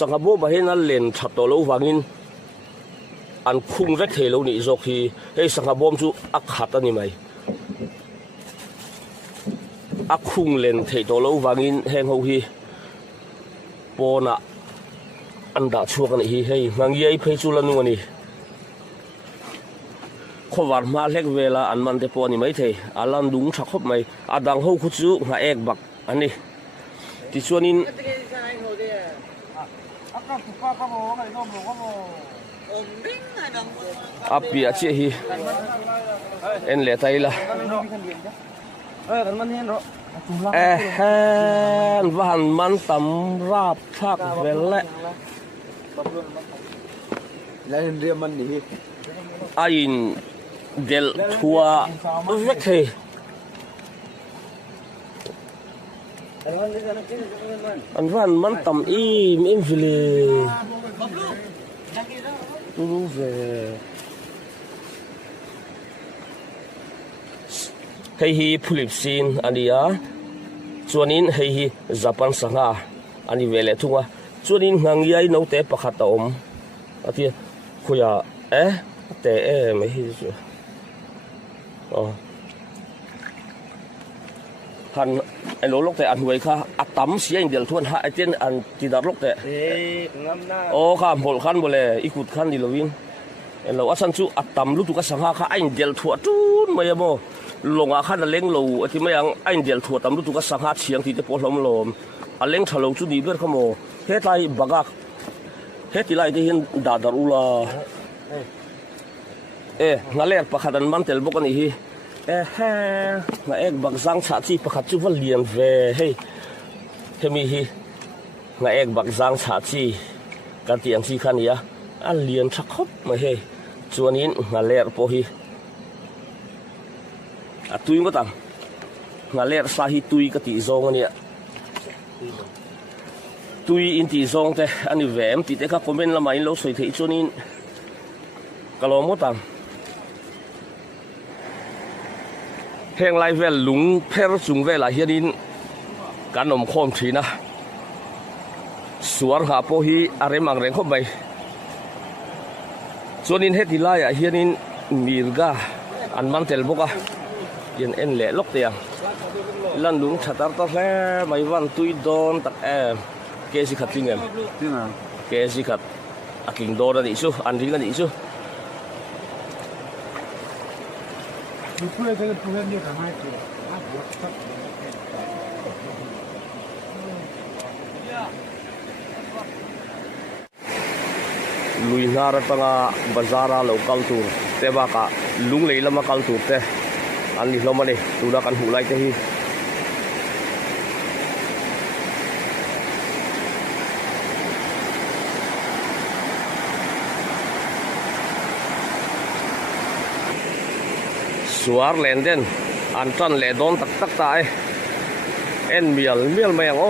sangabo bahin an len thatto lo wangin an khung vek thelo ni zok hi hei sangabom chu akhat ani mai a khung len thei to lo wangin heng ho hi pona anda chuak ani hi hei ngangiai phei chu lanu ani khowar ma lek vela an man te poni mai thei alan dung thakhop mai adang ho khu chu nga ek bak ani ti chuanin apia che hi en le taila hen van man tam rap thak vele lên riêng mình đi ain del thua vek thei an van man tam im vile tu về hei hi phulip sin ania chuanin hei hi japan sanga ani vele thunga chuanin ngangiai no te pakhat ta om ati khuya te me hi chu han lo lok te an huai kha atam siang del thun ha aten an ti dar lok te ngâm na kha bol khan bole ikut khan di lovin en lo asan chu atam lu tu ka sanga kha ain del thua tun mai mo longa khan leng lo ati mayang ain del thua tam lu tu ka sanga chiang ti te po hlom lom aleng thalo chu ni ber khamo he tai bagak he ti lai te hin da dar ula ngalek pakhadan man tel bok ani hi nga ek bak zang cha chi pakhat chu wal lian ve hei hemi hi nga ek bak zang cha chi kan tiang chi khan ya a lian thakhop ma he chuanin nga ler po hi a tui ngo tang nga ler sa hi tui ka ti zong ani tui in ti zong te ani vem ti te ka comment la mai lo soi thei chuanin kalom mo tang heng lai vel lung pher chung vela hianin kanom khom thina suar ha po hi aremang reng khom mai chuanin heti lai a hianin mirga an man tel boka yen en le lok te lan lung thatar ta hle mai wan tui don tak ke si khat tingem ke si khat aking do ra ni chu an ring ani chu lui nara tanga bazara local tour te ba ka lung lei lama kal tour te an ni hloma ni tuna kan hu lai te hi suar lenden an tran le don tak tak ta en mial mai ang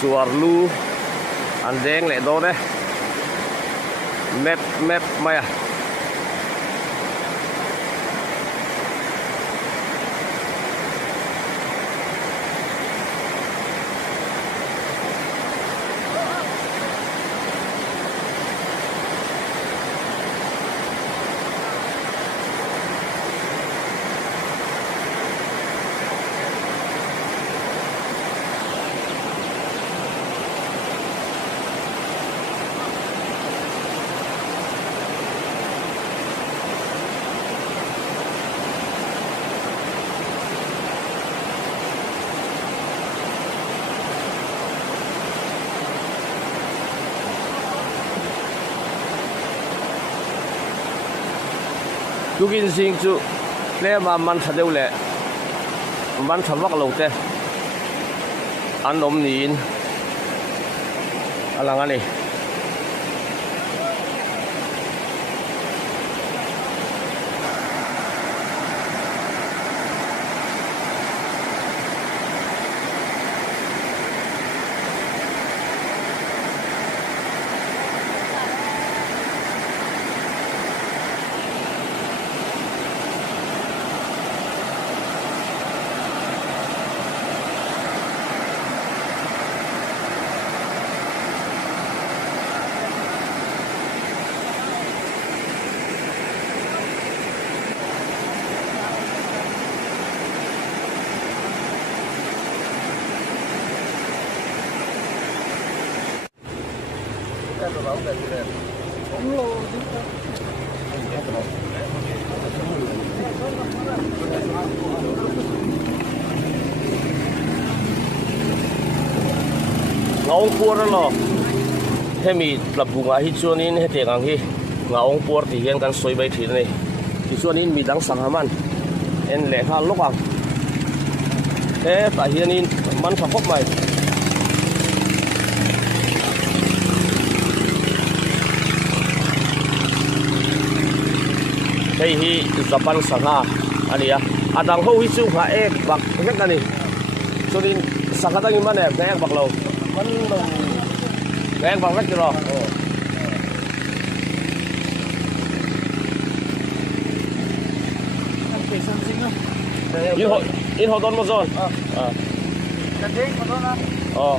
suar lu andeng le do de map maya Tukin sing chu le ma man tha deu le man tha wak lo te an om niin alang ani ngaung puar lo hemi labunga hi chuanin he tengang hi ngaung puar ti hian kan soi bai thir nei ti chuanin midang sanghaman en le kha lokang he ta hianin man tha khop mai hei hi Japan sangha ania adang ho hi chu kha ek bak hek ani chuanin sangha tang man ek ek bak lo Kaya bang lagi loh. In hodon mo zon. Kadeng mo na. Oh.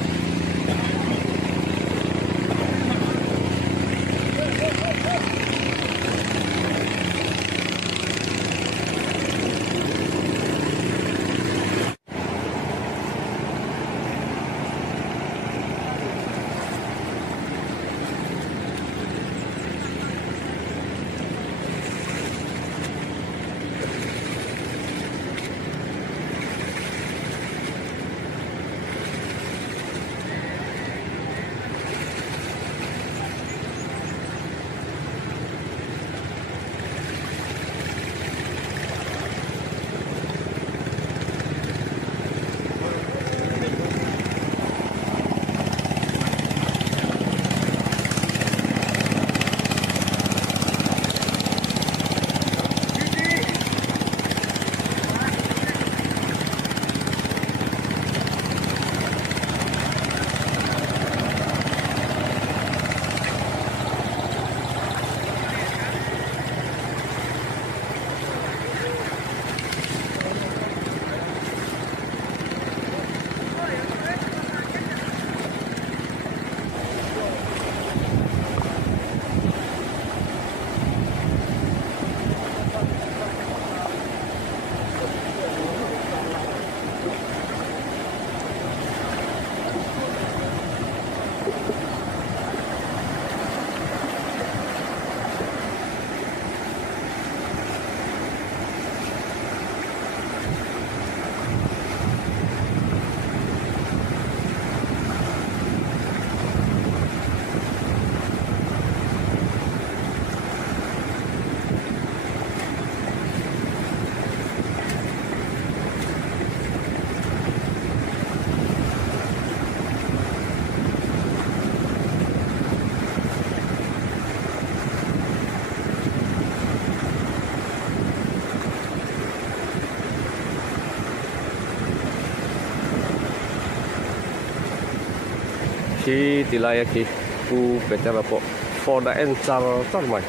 khi tỷ lại khi cu về cho là bộ for the end char mày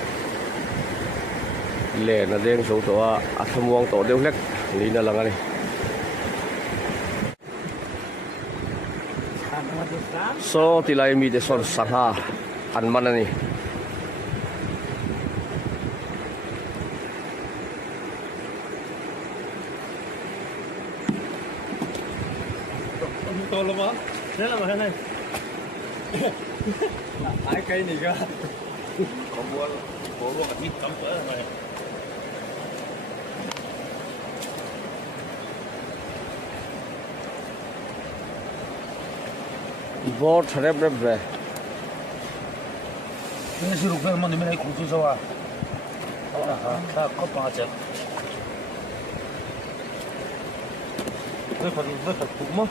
lệ là đen số tổ tham muang tổ đều lek lý là này so tỷ lại mi để son sang ha ăn mặn này to lắm á, thế là mà thế này, ai cây này cơ, có mua cả mít cắm cỡ rồi. bột rep về Ini si Ruben mana ni aku tu sawa. Tak kau pangacak. Berapa puma?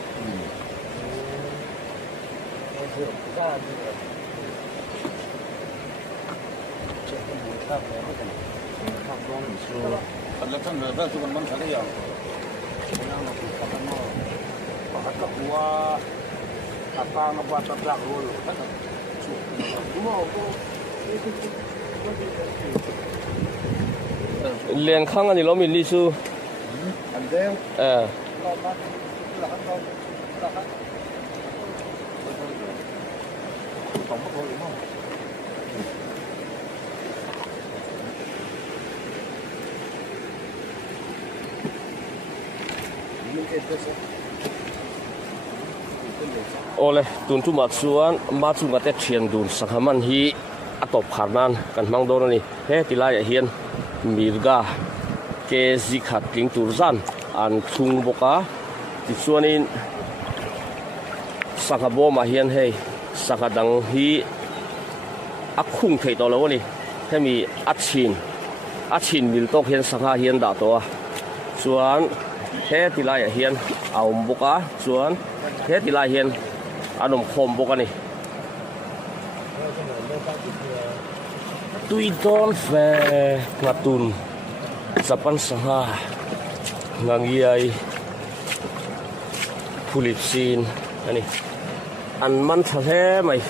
Kalau kan berapa tu kan mana ya? Yang aku pakai mau. Pakai kuah. Apa ngebuat tabrak dulu. liền khang anh lo mình đi su ole tun tu mat suan ma chu ngate thian dun sanghaman hi atop kharnan kan mang do ni he tilai hian mirga ke zikhat king turzan an thung boka ti chuanin sakabo ma hian hei sakadang hi akhung thei to lo ni hemi achin mil tok hian sangha hian da to a chuan he tilai hian aum boka chuan he tilai hian anom khom boka ni tui don ve ngatun sapan sangha ngangiai phulip sin ani an man tha he mai